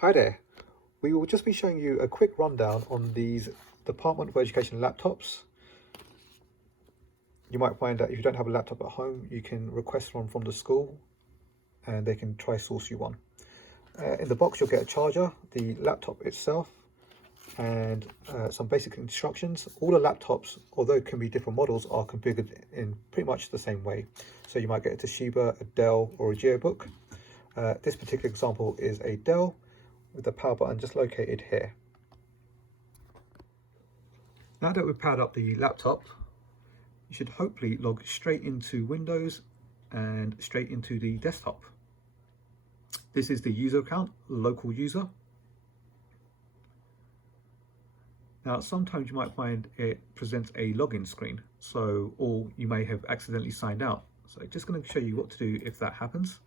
Hi there. We will just be showing you a quick rundown on these Department for Education laptops. You might find that if you don't have a laptop at home, you can request one from the school and they can try source you one. In the box you'll get a charger, the laptop itself, and some basic instructions. All the laptops, although it can be different models, are configured in pretty much the same way. So you might get a Toshiba, a Dell or a Geobook. This particular example is a Dell with the power button just located here. Now that we've powered up the laptop, you should hopefully log straight into Windows and straight into the desktop. This is the user account, local user. Now sometimes you might find it presents a login screen, or you may have accidentally signed out. So I'm just going to show you what to do if that happens.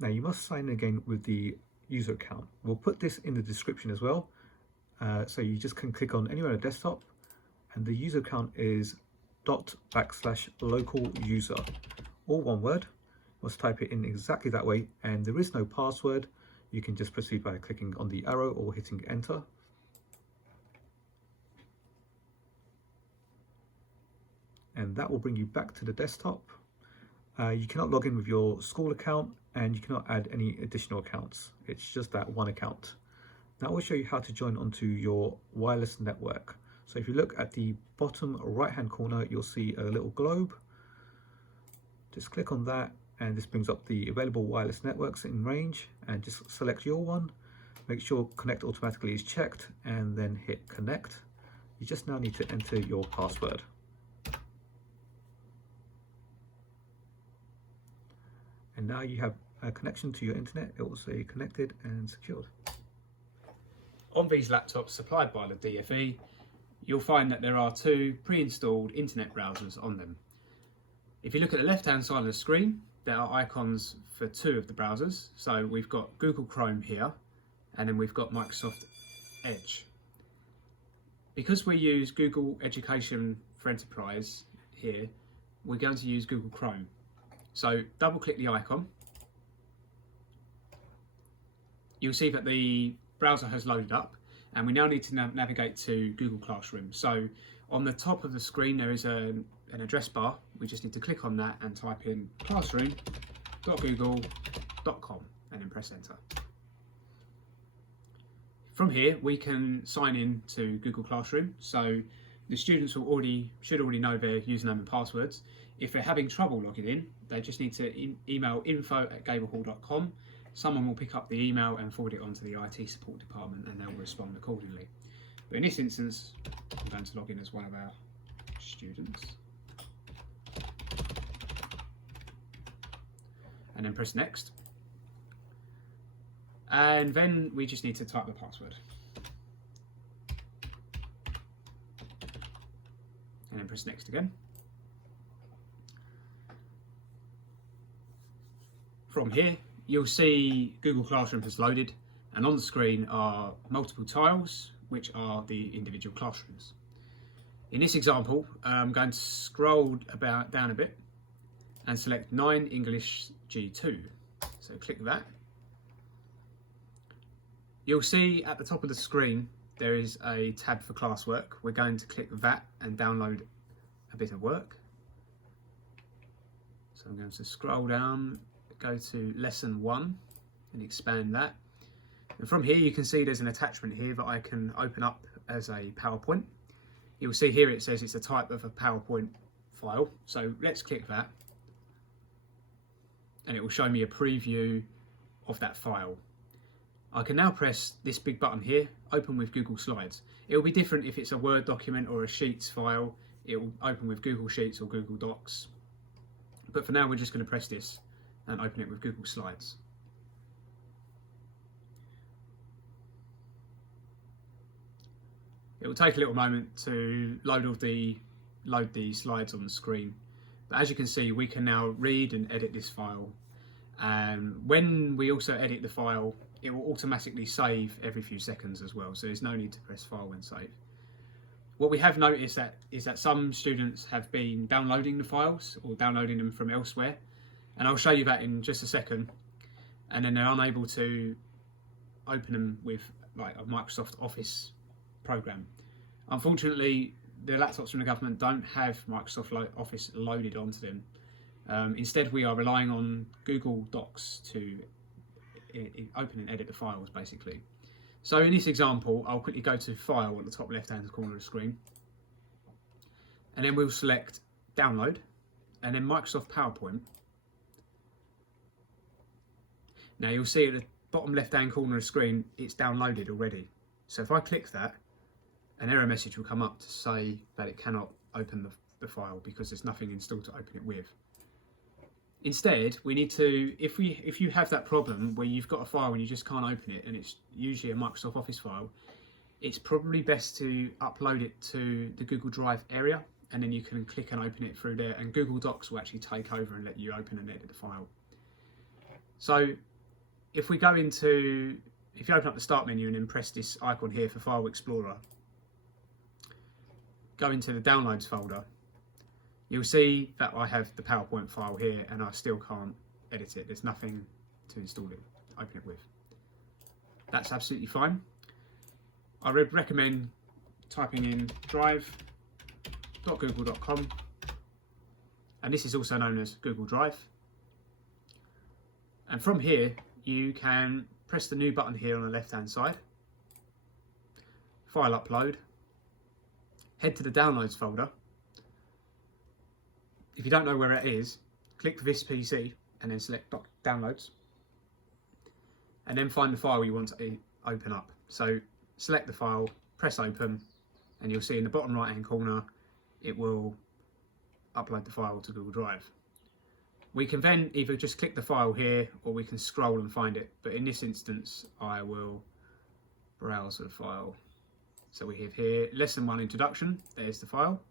Now you must sign in again with the user account. We'll put this in the description as well. So you just can click on anywhere on the desktop, and the user account is /localuser, all one word. You must type it in exactly that way, and there is no password. You can just proceed by clicking on the arrow or hitting enter. And that will bring you back to the desktop. You cannot log in with your school account, and you cannot add any additional accounts. It's just that one account. Now we'll show you how to join onto your wireless network. So if you look at the bottom right hand corner, you'll see a little globe. Just click on that, and this brings up the available wireless networks in range, and just select your one. Make sure connect automatically is checked, and then hit connect. You just now need to enter your password. And now you have a connection to your internet. It will say connected and secured. On these laptops supplied by the DfE, you'll find that there are two pre-installed internet browsers on them. If you look at the left-hand side of the screen, there are icons for two of the browsers. So we've got Google Chrome here, and then we've got Microsoft Edge. Because we use Google Education for Enterprise here, we're going to use Google Chrome. So double click the icon. You'll see that the browser has loaded up, and we now need to navigate to Google Classroom. So on the top of the screen there is an address bar. We just need to click on that and type in classroom.google.com and then press enter. From here we can sign in to Google Classroom. So the students should already know their username and passwords. If they're having trouble logging in, they just need to email info@gablehall.com. Someone will pick up the email and forward it on to the IT support department, and they'll respond accordingly. But in this instance, I'm going to log in as one of our students. And then press next. And then we just need to type the password. And then press next again. From here, you'll see Google Classroom has loaded, and on the screen are multiple tiles, which are the individual classrooms. In this example, I'm going to scroll down a bit and select 9 English G2. So click that. You'll see at the top of the screen there is a tab for classwork. We're going to click that and download a bit of work. So I'm going to scroll down, go to lesson 1 and expand that. And from here you can see there's an attachment here that I can open up as a PowerPoint. You'll see here it says it's a type of a PowerPoint file. So let's click that, and it will show me a preview of that file. I can now press this big button here, open with Google Slides. It will be different if it's a Word document or a Sheets file. It will open with Google Sheets or Google Docs. But for now we're just going to press this and open it with Google Slides. It will take a little moment to load the slides on the screen. But as you can see, we can now read and edit this file. And when we also edit the file, it will automatically save every few seconds as well. So there's no need to press file when save. What we have noticed is that some students have been downloading the files or downloading them from elsewhere. And I'll show you that in just a second. And then they're unable to open them with like a Microsoft Office program. Unfortunately, the laptops from the government don't have Microsoft Office loaded onto them. Instead, we are relying on Google Docs to open and edit the files, basically. So in this example, I'll quickly go to File at the top left-hand corner of the screen, and then we'll select Download, and then Microsoft PowerPoint. Now you'll see at the bottom left-hand corner of the screen, it's downloaded already. So if I click that, an error message will come up to say that it cannot open the file because there's nothing installed to open it with. Instead, we need to, if you have that problem where you've got a file and you just can't open it, and it's usually a Microsoft Office file, it's probably best to upload it to the Google Drive area, and then you can click and open it through there, and Google Docs will actually take over and let you open and edit the file. So if we go into, if you open up the Start menu and then press this icon here for File Explorer, go into the Downloads folder, you'll see that I have the PowerPoint file here and I still can't edit it. There's nothing to install it, open it with. That's absolutely fine. I would recommend typing in drive.google.com, and this is also known as Google Drive. And from here, you can press the new button here on the left-hand side, file upload, head to the Downloads folder. If you don't know where it is, click this PC and then select Downloads, and then find the file you want to open up. So select the file, press open, and you'll see in the bottom right hand corner it will upload the file to Google Drive. We can then either just click the file here or we can scroll and find it, but in this instance I will browse the file. So we have here Lesson 1 Introduction, there's the file.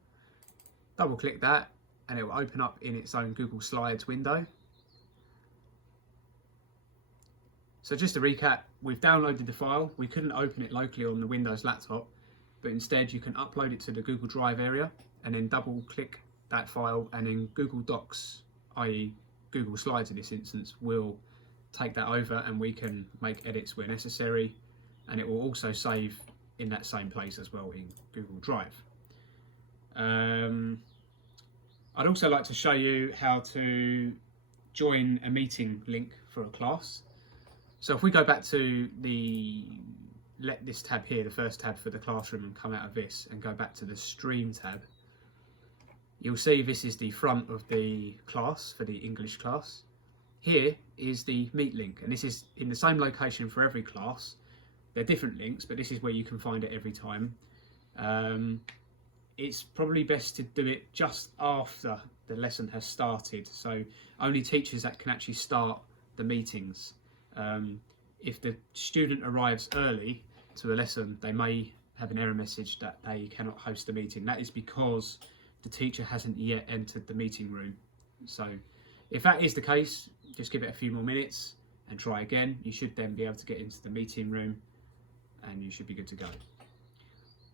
Double click that and it will open up in its own Google Slides window. So just to recap, we've downloaded the file. We couldn't open it locally on the Windows laptop, but instead you can upload it to the Google Drive area and then double click that file, and then Google Docs, i.e. Google Slides in this instance, will take that over and we can make edits where necessary, and it will also save in that same place as well in Google Drive. I'd also like to show you how to join a meeting link for a class. So if we go back to this tab here, the first tab for the classroom, and come out of this and go back to the Stream tab, you'll see this is the front of the class for the English class. Here is the Meet link, and this is in the same location for every class. They're different links, but this is where you can find it every time. It's probably best to do it just after the lesson has started, so only teachers that can actually start the meetings. If the student arrives early to a lesson, they may have an error message that they cannot host a meeting. That is because the teacher hasn't yet entered the meeting room. So if that is the case, just give it a few more minutes and try again. You should then be able to get into the meeting room and you should be good to go.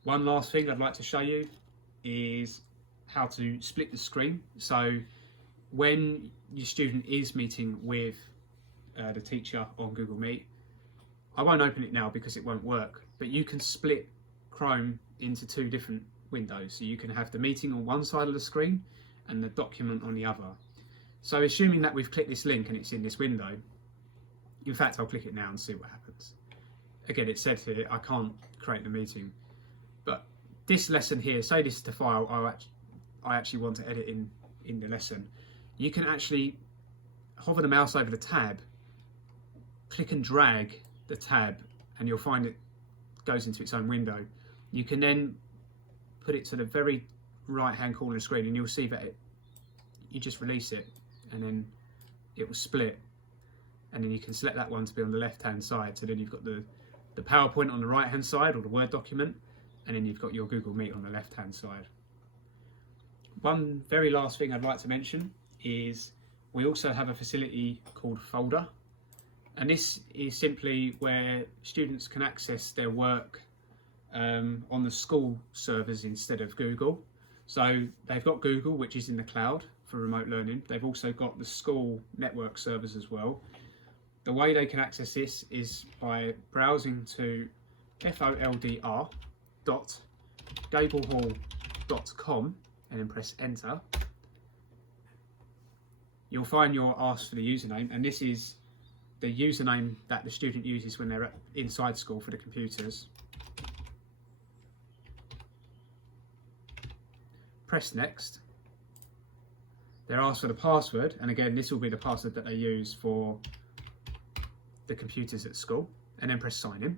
One last thing I'd like to show you is how to split the screen. So when your student is meeting with the teacher on Google Meet, I won't open it now because it won't work, but you can split Chrome into two different windows. So you can have the meeting on one side of the screen and the document on the other. So assuming that we've clicked this link and it's in this window, in fact I'll click it now and see what happens. Again, it said here I can't create the meeting, but this lesson here, say this is the file I actually want to edit in the lesson, you can actually hover the mouse over the tab, click and drag the tab, and you'll find it goes into its own window. You can then put it to the very right hand corner of the screen and you'll see that you just release it and then it will split, and then you can select that one to be on the left hand side. So then you've got the PowerPoint on the right hand side, or the Word document, and then you've got your Google Meet on the left hand side. One very last thing I'd like to mention is we also have a facility called Foldr, and this is simply where students can access their work on the school servers instead of Google. So they've got Google, which is in the cloud. for remote learning. They've also got the school network servers as well. The way they can access this is by browsing to foldr.gablehall.com and then press enter. You'll find you're asked for the username, and this is the username that the student uses when they're inside school for the computers. Press next. They're asked for the password, and again this will be the password that they use for the computers at school, and then press sign in.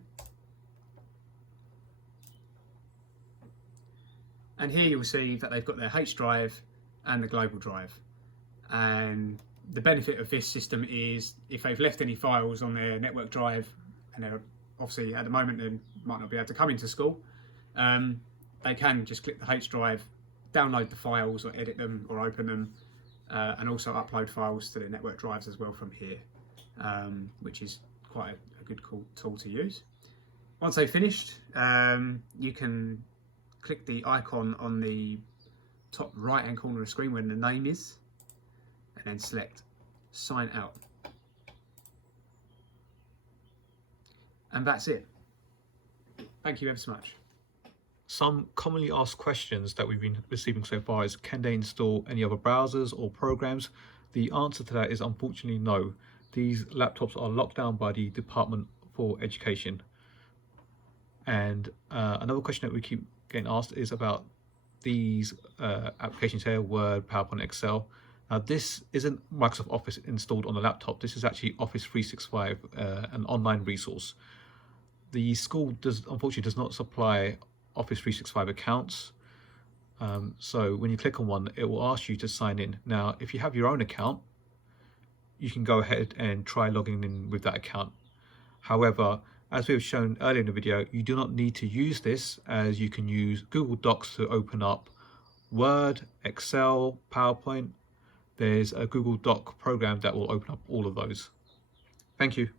And here you'll see that they've got their H drive and the global drive. And the benefit of this system is if they've left any files on their network drive, and they're obviously at the moment they might not be able to come into school, they can just click the H drive, download the files or edit them or open them, and also upload files to their network drives as well from here, which is quite a good cool tool to use. Once they've finished, you can click the icon on the top right hand corner of the screen where the name is, and then select sign out. And that's it. Thank you ever so much. Some commonly asked questions that we've been receiving so far is, can they install any other browsers or programs? The answer to that is unfortunately no. These laptops are locked down by the Department for Education. And another question that we keep getting asked is about these applications here, Word, PowerPoint, Excel. Now this isn't Microsoft Office installed on the laptop. This is actually Office 365, an online resource. The school unfortunately does not supply Office 365 accounts. So when you click on one, it will ask you to sign in. Now, if you have your own account, you can go ahead and try logging in with that account. However, as we've shown earlier in the video, you do not need to use this, as you can use Google Docs to open up Word, Excel, PowerPoint. There's a Google Doc program that will open up all of those. Thank you.